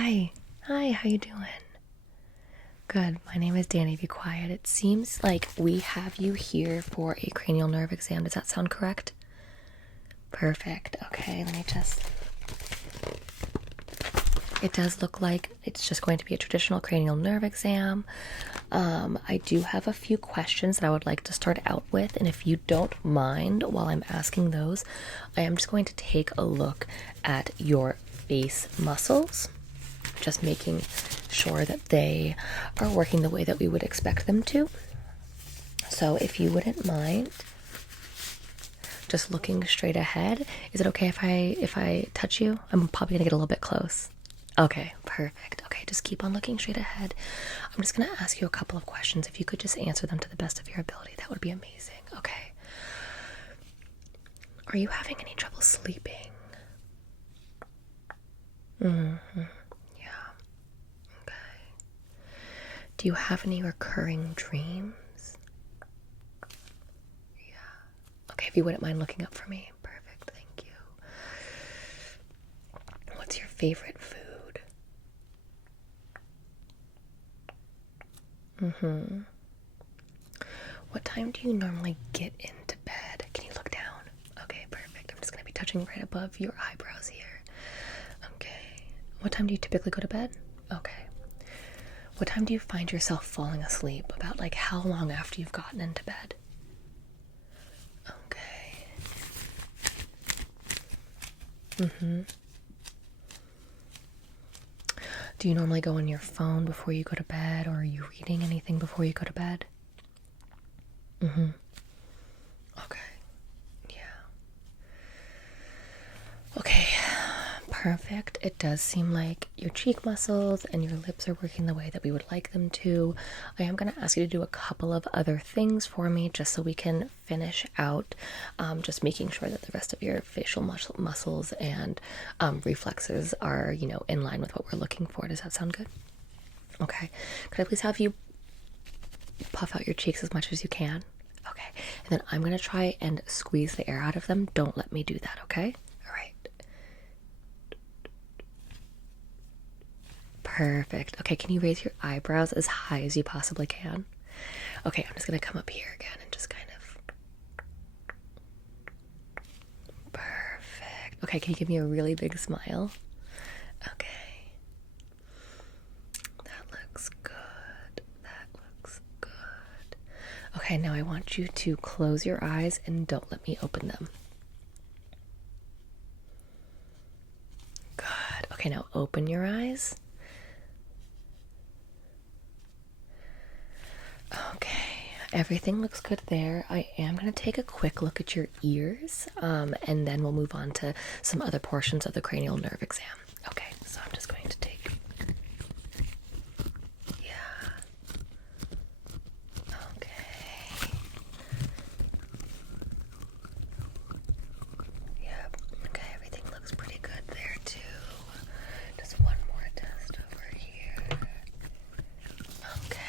Hi. Hi, how you doing? Good. My name is Danny. Be quiet. It seems like we have you here for a cranial nerve exam. Does that sound correct? Perfect. Okay, let me just... It does look like it's just going to be a traditional cranial nerve exam. I do have a few questions that I would like to start out with, and if you don't mind, while I'm asking those, I am just going to take a look at your face muscles, just making sure that they are working the way that we would expect them to. So if you wouldn't mind just looking straight ahead, is it okay if I touch you? I'm probably gonna get a little bit close. Okay, perfect. Okay, just keep on looking straight ahead. I'm just gonna ask you a couple of questions. If you could just answer them to the best of your ability, that would be amazing. Okay. Are you having any trouble sleeping? Mm-hmm. Yeah. Okay. Do you have any recurring dreams? Yeah. Okay, if you wouldn't mind looking up for me. Perfect, thank you. What's your favorite food? Mm-hmm. What time do you normally get into bed? Can you look down? Okay, perfect. I'm just gonna be touching right above your eyebrows here. Okay. What time do you typically go to bed? Okay. What time do you find yourself falling asleep? About like how long after you've gotten into bed? Okay. Mm-hmm. Do you normally go on your phone before you go to bed, or are you reading anything before you go to bed? Mm-hmm. Okay. Yeah. Okay. Perfect. It does seem like your cheek muscles and your lips are working the way that we would like them to. I am going to ask you to do a couple of other things for me just so we can finish out, just making sure that the rest of your facial muscles and reflexes are, in line with what we're looking for. Does that sound good? Okay. Could I please have you puff out your cheeks as much as you can? Okay. And then I'm going to try and squeeze the air out of them. Don't let me do that, okay? All right. Perfect. Okay, can you raise your eyebrows as high as you possibly can? Okay, I'm just going to come up here again and just kind of... Perfect. Okay, can you give me a really big smile? Okay. That looks good. That looks good. Okay, now I want you to close your eyes and don't let me open them. Good. Okay, now open your eyes. Okay, everything looks good there. I am going to take a quick look at your ears, and then we'll move on to some other portions of the cranial nerve exam. Okay, so I'm just going to take... Yeah. Okay. Yep. Okay, everything looks pretty good there, too. Just one more test over here. Okay.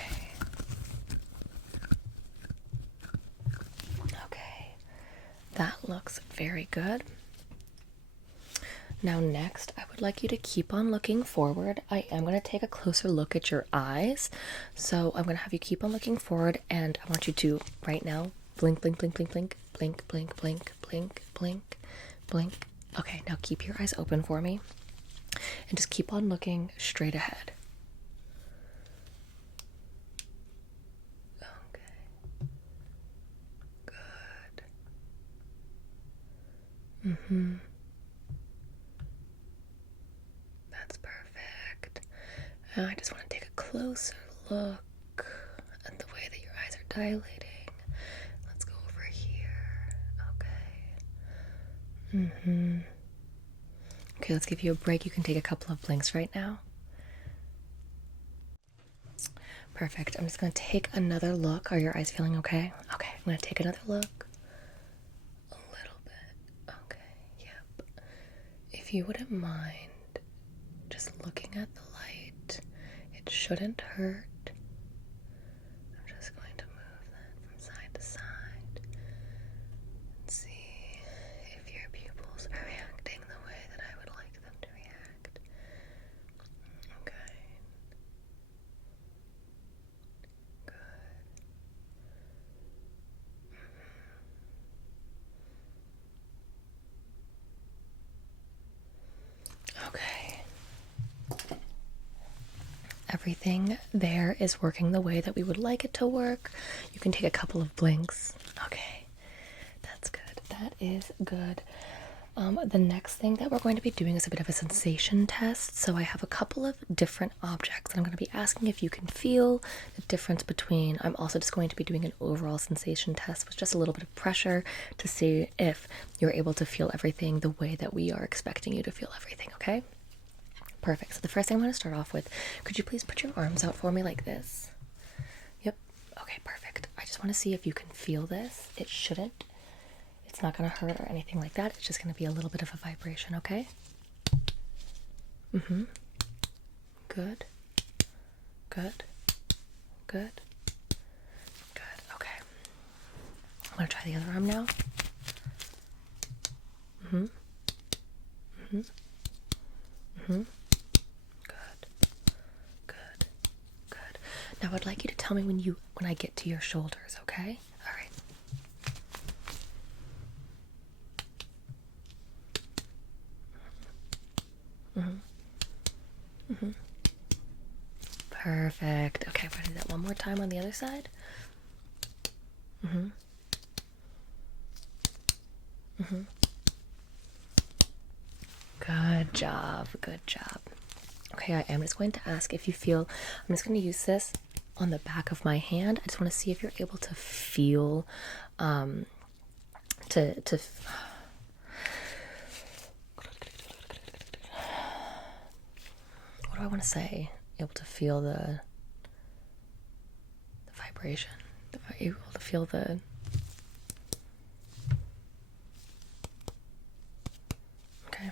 Okay, that looks very good. Now next, I would like you to keep on looking forward. I am going to take a closer look at your eyes. So I'm going to have you keep on looking forward, and I want you to, right now, blink, blink, blink, blink, blink, blink, blink, blink, blink, blink, blink. Okay, now keep your eyes open for me, and just keep on looking straight ahead. Okay. Good. Mm-hmm. That's perfect. Now I just want to take a closer look at the way that your eyes are dilating. Let's go over here. Okay. Mm-hmm. Okay, let's give you a break. You can take a couple of blinks right now. Perfect. I'm just going to take another look. Are your eyes feeling okay? Okay, I'm going to take another look. A little bit. Okay, yep. If you wouldn't mind just looking at the light, it shouldn't hurt. I'm just going to move that from side to side and see if your pupils are reacting the way that I would like them to react. everything there is working the way that we would like it to work. You can take a couple of blinks. Okay, that's good. That is good. The next thing that we're going to be doing is a bit of a sensation test. So I have a couple of different objects, and I'm going to be asking if you can feel the difference between. I'm also just going to be doing an overall sensation test with just a little bit of pressure to see if you're able to feel everything the way that we are expecting you to feel everything, okay? Perfect. So the first thing I'm going to start off with, could you please put your arms out for me like this? Yep. Okay, perfect. I just want to see if you can feel this. It shouldn't. It's not going to hurt or anything like that. It's just going to be a little bit of a vibration, okay? Mm-hmm. Good. Good. Good. Good. Okay. I'm going to try the other arm now. Mm-hmm. Mm-hmm. Mm-hmm. Good. Now I'd like you to tell me when I get to your shoulders, okay? All right. Perfect. Okay, we're gonna do that one more time on the other side. Good job. Good job. Okay, I am just going to ask if you feel. I'm just going to use this on the back of my hand. I just want to see if you're able to feel. To what do I want to say? Able to feel the vibration. Able to feel the. Okay.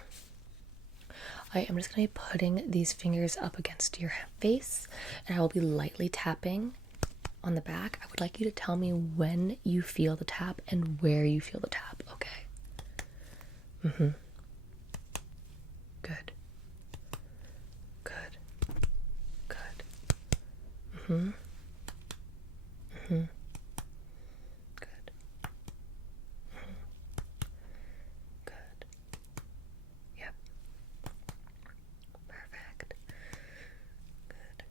I am just going to be putting these fingers up against your face, and I will be lightly tapping on the back. I would like you to tell me when you feel the tap and where you feel the tap, okay? Mm-hmm. Good. Good. Good. Mm-hmm. Mm-hmm. Good. Mm-hmm. Good. Yep. Perfect. Good.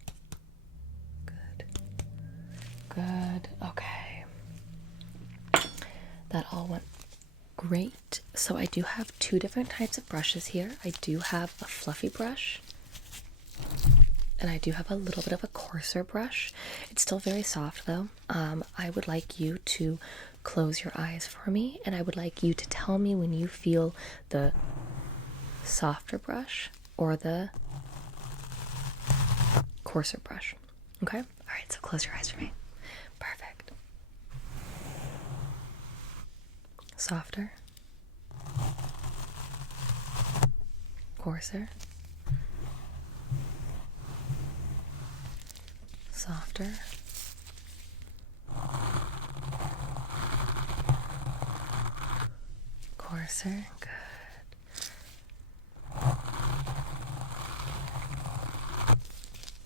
Good. Good. Okay. That all went great. So I do have two different types of brushes here. I do have a fluffy brush, and I do have a little bit of a coarser brush. It's still very soft though. I would like you to close your eyes for me, and I would like you to tell me when you feel the softer brush or the coarser brush. Okay? Alright, so close your eyes for me. Perfect. Softer. Coarser. Softer. Coarser. Good.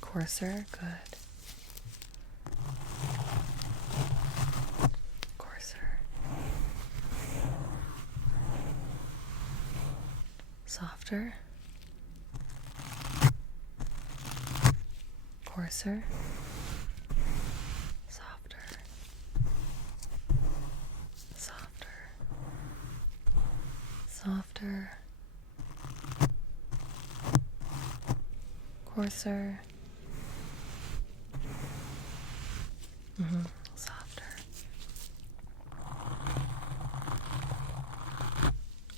Coarser. Good. Coarser. Softer. Coarser. Softer. Softer. Softer. Coarser. Softer.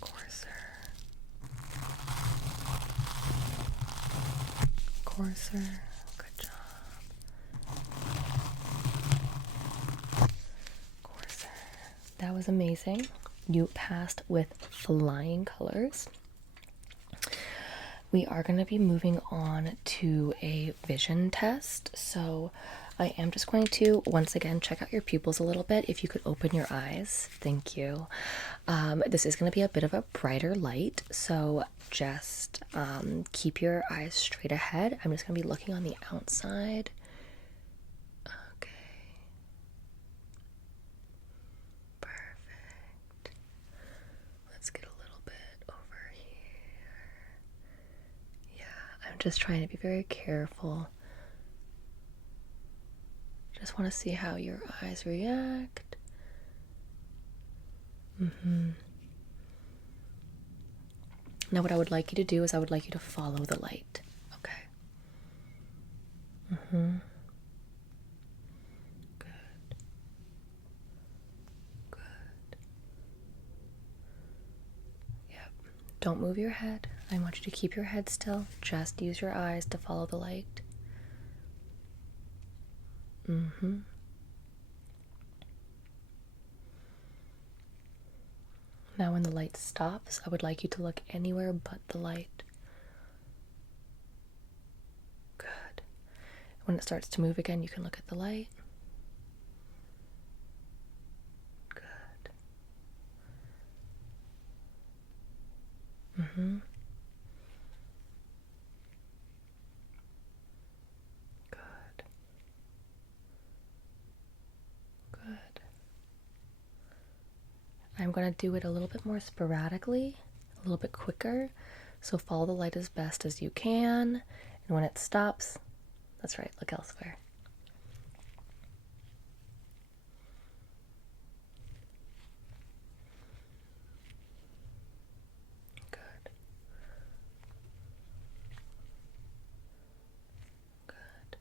Coarser. Coarser. Good job. Coarser. That was amazing. You passed with flying colors. We are going to be moving on to a vision test. So I am just going to once again check out your pupils a little bit. If you could open your eyes. Thank you. This is going to be a bit of a brighter light, so just keep your eyes straight ahead. I'm just going to be looking on the outside. Okay. Perfect. Let's get a little bit over here. Yeah, I'm just trying to be very careful just want to see how your eyes react. Now what I would like you to do is I would like you to follow the light. Okay. Good. Good. Yep. Don't move your head. I want you to keep your head still. Just use your eyes to follow the light. Now when the light stops, I would like you to look anywhere but the light. Good. When it starts to move again, you can look at the light. Good. Good. Good. I'm going to do it a little bit more sporadically, a little bit quicker. So follow the light as best as you can. And when it stops, that's right, look elsewhere. Good. Good.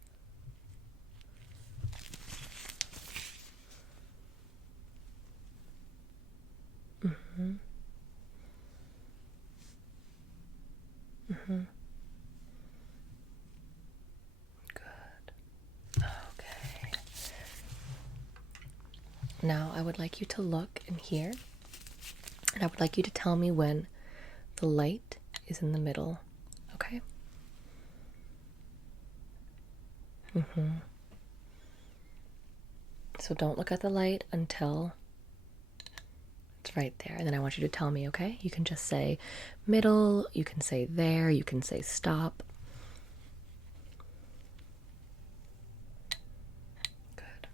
Good. Okay. Now I would like you to look in here, and I would like you to tell me when the light is in the middle, okay? So don't look at the light until it's right there, and then I want you to tell me, okay? You can just say middle, you can say there, you can say stop. Good.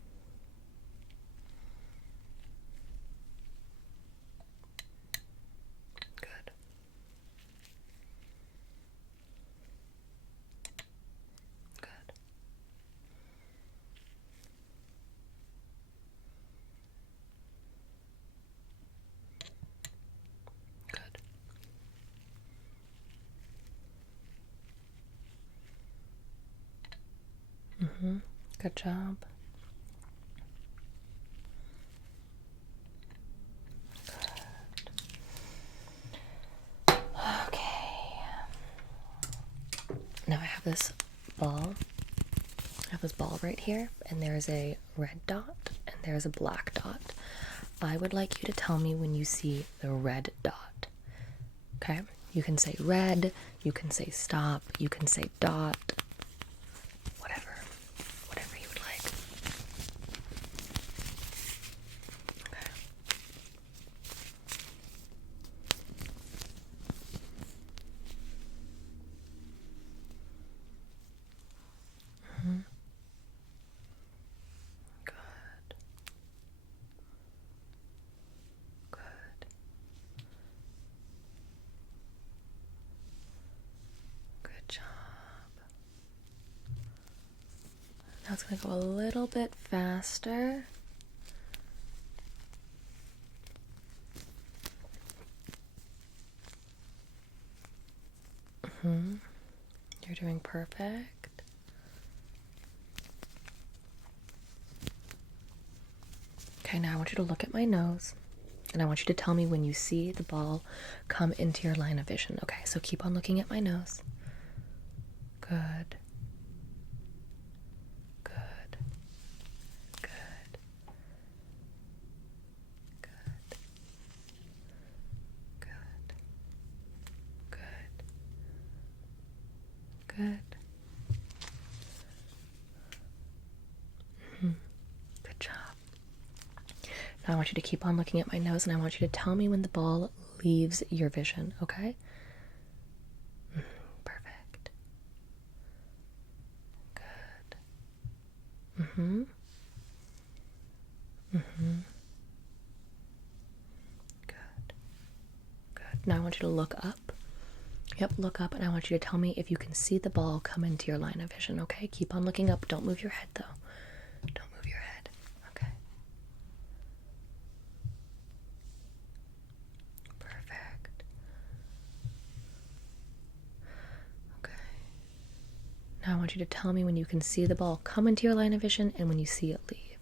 Good. Good. Good. Good job. Good. Okay. Now I have this ball. I have this ball right here, and there's a red dot and there's a black dot. I would like you to tell me when you see the red dot. Okay? You can say red, you can say stop, you can say dot, whatever you would like. Okay. Good. Good. Good job. Now it's going to go a little bit faster. You're doing perfect. Okay, now I want you to look at my nose, and I want you to tell me when you see the ball come into your line of vision. Okay, so keep on looking at my nose. Good. Good. Good. Good. Good. Good. Good. Good job. Now I want you to keep on looking at my nose, and I want you to tell me when the ball leaves your vision, okay? Perfect. Good. Good. Good. Now I want you to look up. Yep, look up, and I want you to tell me if you can see the ball come into your line of vision, okay? Keep on looking up. Don't move your head, though. Don't move I want you to tell me when you can see the ball come into your line of vision and when you see it leave.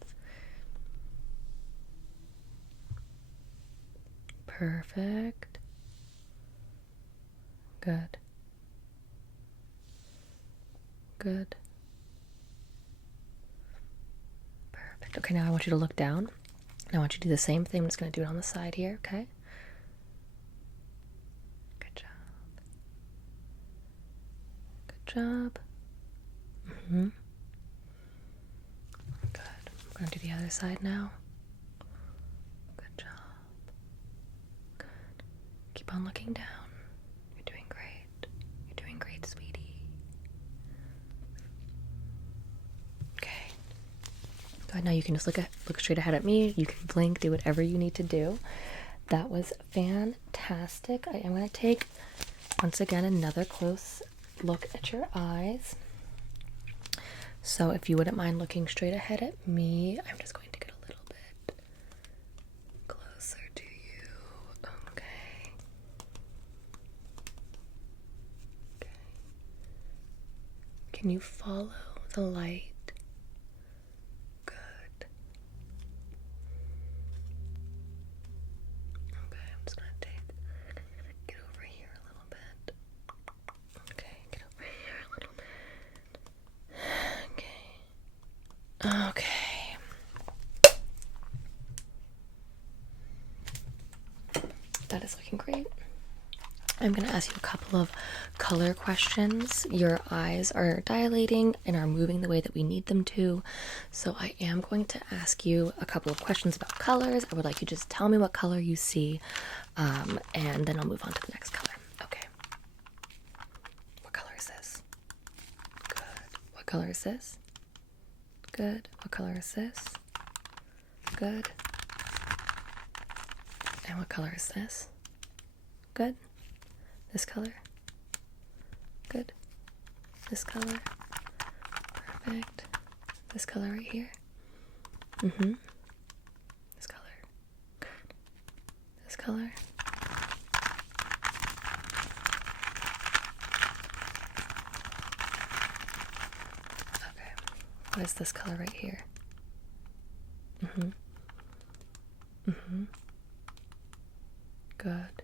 Perfect. Good. Good. Perfect. Okay, now I want you to look down. I want you to do the same thing. I'm just going to do it on the side here, okay? Good job. Good job. Good. I'm going to do the other side now. Good job. Good. Keep on looking down. You're doing great. You're doing great, sweetie. Okay. Good. Now you can just look straight ahead at me. You can blink, do whatever you need to do. That was fantastic. I am going to take, once again, another close look at your eyes. So if you wouldn't mind looking straight ahead at me, I'm just going to get a little bit closer to you. Okay. Okay. Can you follow the light? Good. Okay, I'm just going to get over here a little bit. Okay, get over here a little bit. Okay. That is looking great. I'm going to ask you a couple of color questions. Your eyes are dilating and are moving the way that we need them to. So I am going to ask you a couple of questions about colors. I would like you to just tell me what color you see, and then I'll move on to the next color. Okay. What color is this? Good. What color is this? Good. What color is this? Good. And what color is this? Good. This color? Good. This color? Perfect. This color right here? This color? Good. This color? Okay. What is this color right here? Good.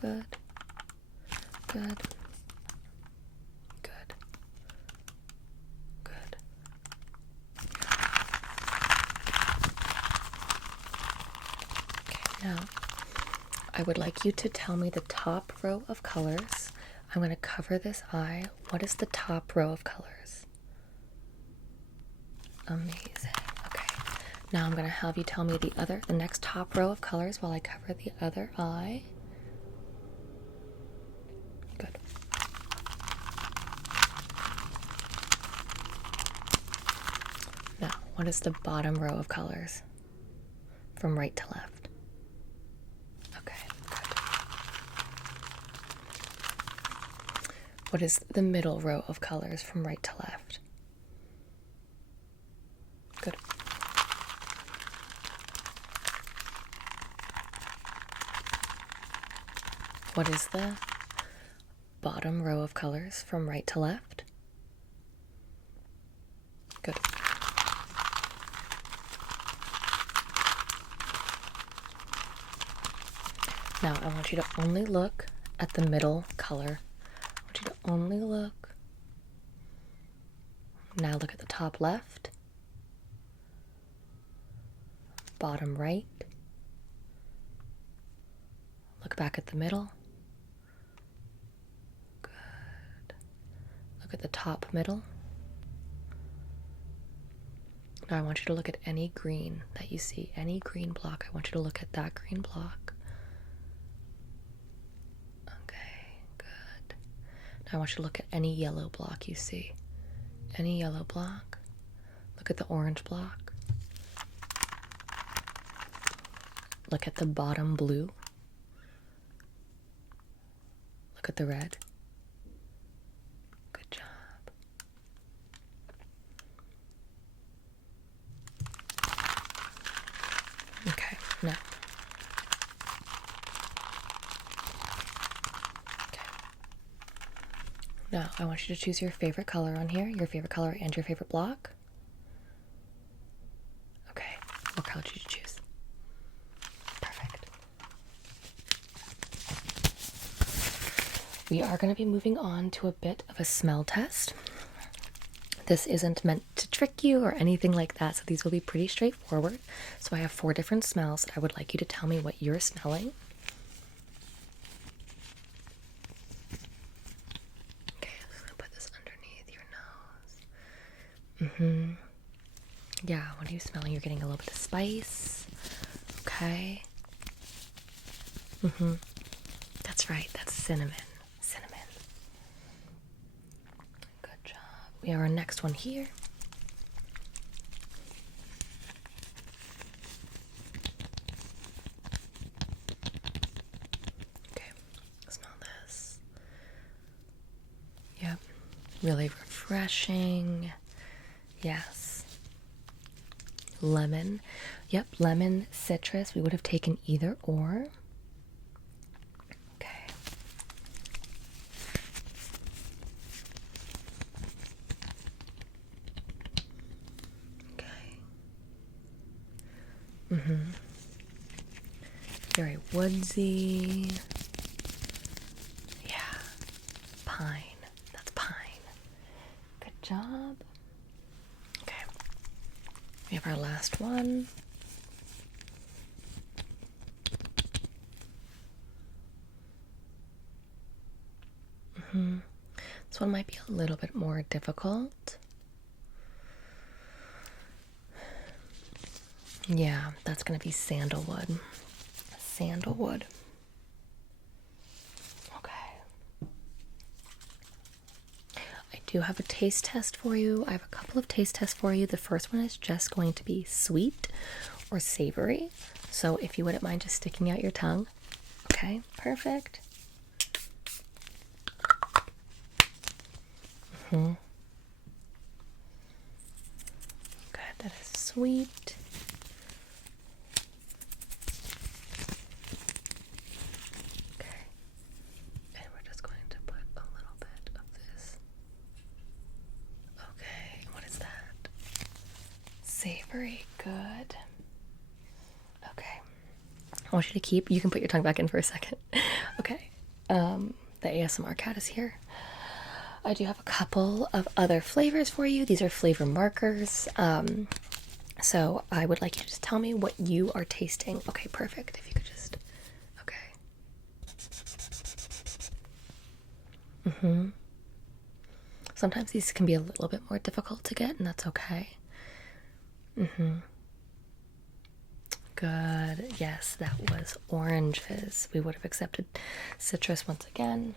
Good. Good. Good. Good. Okay, now I would like you to tell me the top row of colors. I'm going to cover this eye. What is the top row of colors? Amazing. Okay. Now I'm going to have you tell me the next top row of colors while I cover the other eye. Good. Now, what is the bottom row of colors from right to left? Okay, good. What is the middle row of colors from right to left? Good. What is the bottom row of colors from right to left? Good. Now I want you to only look at the middle color. I want you to only look. Now look at the top left, bottom right. Look back at the middle. Look at the top middle. Now I want you to look at any green that you see, any green block. I want you to look at that green block. Okay, good. Now I want you to look at any yellow block you see. Any yellow block. Look at the orange block. Look at the bottom blue. Look at the red. Good job. Okay, now. Okay. Now, I want you to choose your favorite color on here, your favorite color and your favorite block. Okay, what color did you choose? Perfect. We are going to be moving on to a bit of a smell test. This isn't meant to trick you or anything like that, so these will be pretty straightforward. So I have 4 different smells. I would like you to tell me what you're smelling. Okay, I'm just going to put this underneath your nose. Yeah, what are you smelling? You're getting a little bit of spice. Okay. That's right, that's cinnamon. Good job. We have our next one here. Okay, smell this. Yep, really refreshing. Yes. Lemon. Yep, lemon, citrus. We would have taken either or. Okay. Very woodsy. Yeah. Pine. That's pine. Good job. Okay. We have our last one. This one might be a little bit more difficult. Yeah, that's going to be sandalwood. Sandalwood. Okay. I do have a taste test for you. I have a couple of taste tests for you. The first one is just going to be sweet or savory. So if you wouldn't mind just sticking out your tongue. Okay, perfect. Good, that is sweet. Okay, and we're just going to put a little bit of this. Okay, what is that? Savory, good. Okay, I want you to keep, you can put your tongue back in for a second. Okay, the ASMR cat is here. I do have a couple of other flavors for you. These are flavor markers. So I would like you to just tell me what you are tasting. Okay, perfect. If you could just, okay. Sometimes these can be a little bit more difficult to get, and that's okay. Good. Yes, that was oranges. We would have accepted citrus once again.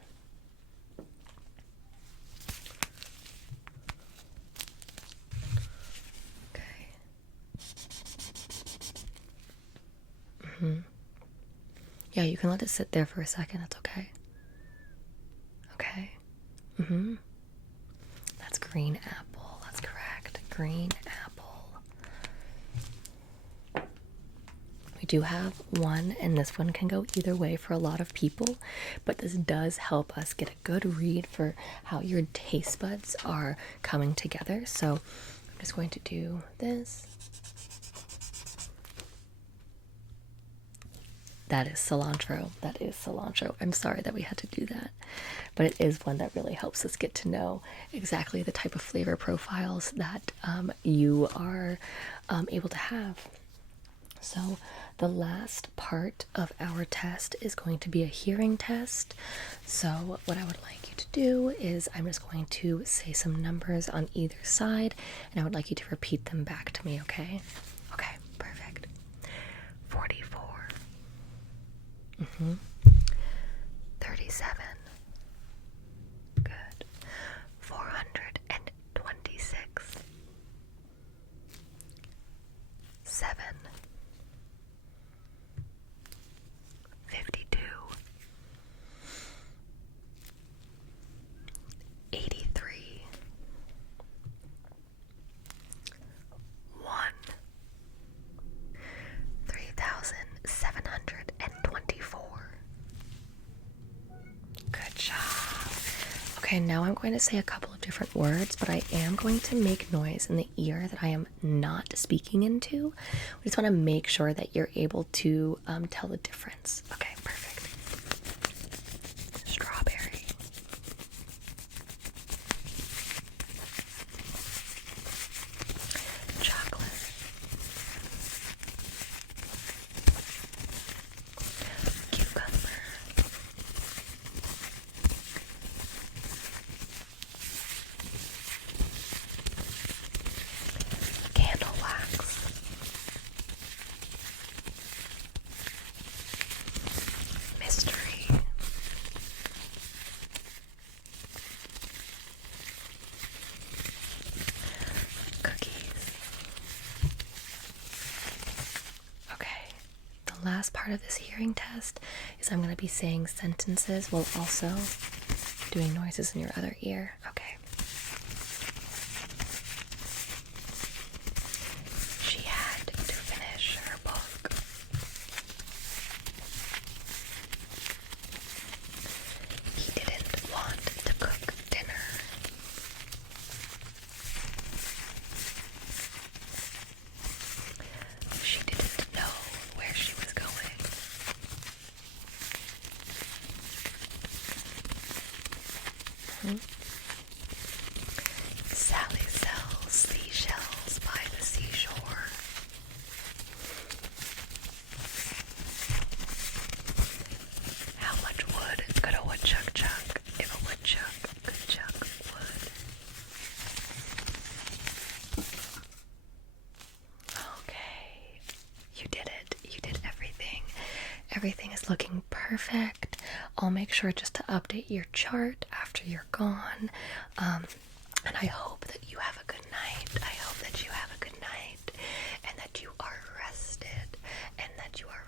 Yeah, you can let it sit there for a second. It's okay. Okay. That's green apple. That's correct. Green apple. We do have one, and this one can go either way for a lot of people, but this does help us get a good read for how your taste buds are coming together. So I'm just going to do this. That is cilantro. That is cilantro. I'm sorry that we had to do that, but it is one that really helps us get to know exactly the type of flavor profiles that you are able to have. So the last part of our test is going to be a hearing test. So what I would like you to do is I'm just going to say some numbers on either side, and I would like you to repeat them back to me, okay? Okay, perfect. 44. 37. Good. 426. 7. 52. 83. 1. 3,724. Good. Okay, now I'm going to say a couple of different words, but I am going to make noise in the ear that I am not speaking into. We just want to make sure that you're able to tell the difference. Okay, perfect. Strawberry. Chocolate. Cucumber. Candle wax. Mystery. Cookies. Okay, the last part of this hearing test is I'm going to be saying sentences while also doing noises in your other ear. Okay. She had to finish her book. He didn't want to cook dinner. She didn't know where she was going. Sally sells seashells by the seashore. How much wood could a woodchuck chuck if a woodchuck could chuck wood? Okay, you did it. You did everything. Everything is looking perfect. I'll make sure just to update your chart after you're gone. And I hope that you have a good night. I hope that you have a good night and that you are rested and that you are